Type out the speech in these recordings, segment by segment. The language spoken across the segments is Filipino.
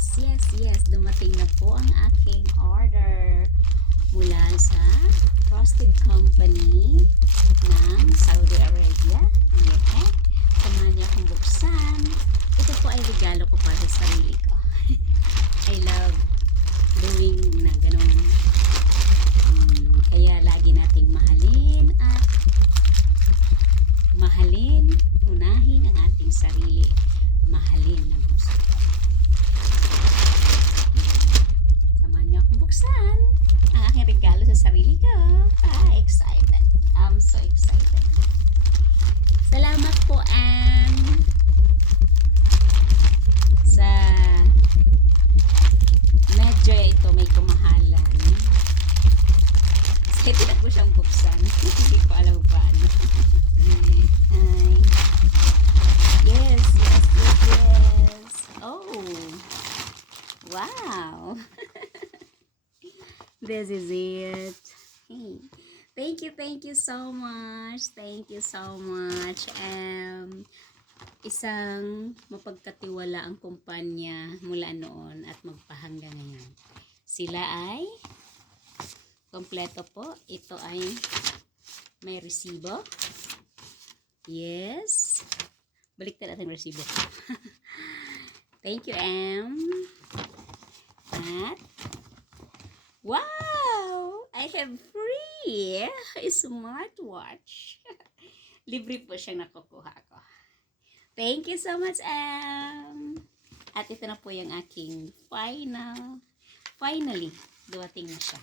Yes, dumating na po ang aking order mula sa Trusted Company ng Saudi Arabia. Yeah. Samahan niyo akong buksan. Ito po ay regalo ko para sa sarili ko. I love doing na ganun. Kaya lagi nating mahalin, unahin ang ating sarili. Mahalin ng gusto. Samahan niyo akong buksan ang aking regalo sa sarili ko. Excited. I'm so excited. Salamat po, Ann, sa medyo ito may kamahalan. Excited ako siyang buksan. Hindi ko alam paano. Yes. Oh. Wow. This is it. Hey. Thank you so much. Isang mapagkatiwalaang kumpanya mula noon at magpahanggang ngayon. Sila ay kompleto po. Ito ay may resibo. Yes. Baliktad natin ang resibo. Thank you, Em. At wow! I have free smartwatch. Libre po siyang nakukuha ko. Thank you so much, Em. At ito na po yung aking finally, dumating na siya.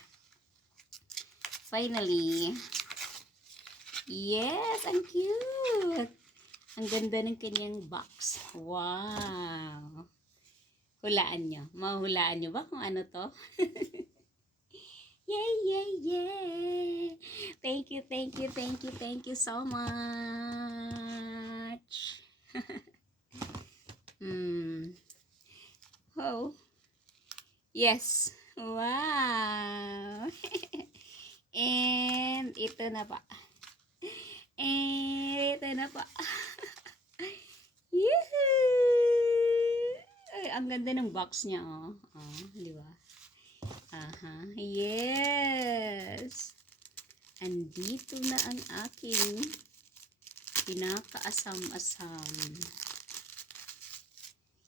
Finally. Yes, ang cute. Ang ganda ng kanyang box. Wow. Hulaan nyo. Mahulaan nyo ba kung ano to? Yay. Thank you so much. Oh. Yes. Wow. And ito na pa. Yehoo! Ay, ang ganda ng box niya, oh. Di ba? Yes. Andito na ang aking pinakaasam-asam.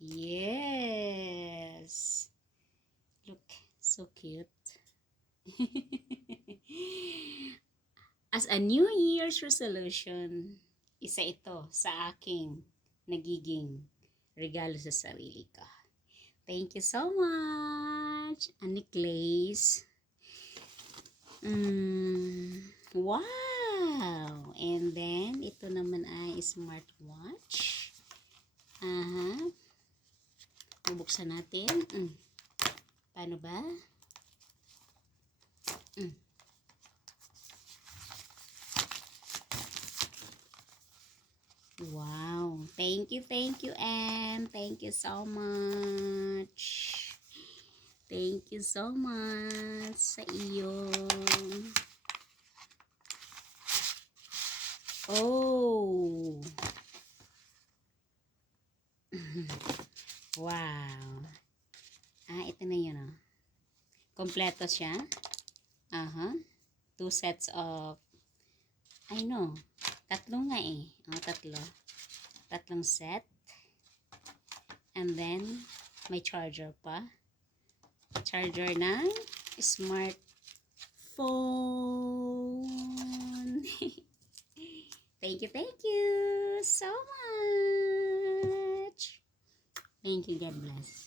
Yes. Look, so cute. As a New Year's resolution, isa ito sa aking nagiging regalo sa sarili ko. Thank you so much, necklace. Wow! And then, ito naman ay smartwatch. Bubuksan natin. Paano ba? Wow. Thank you, Ann. Thank you so much. Thank you so much sa iyo. Oh. Wow. Ito na yun, oh. Kompleto siya. 2 sets of, I know, tatlo nga eh. Tatlong set. And then, may charger pa. Charger ng smartphone. Thank you so much. Thank you. God bless.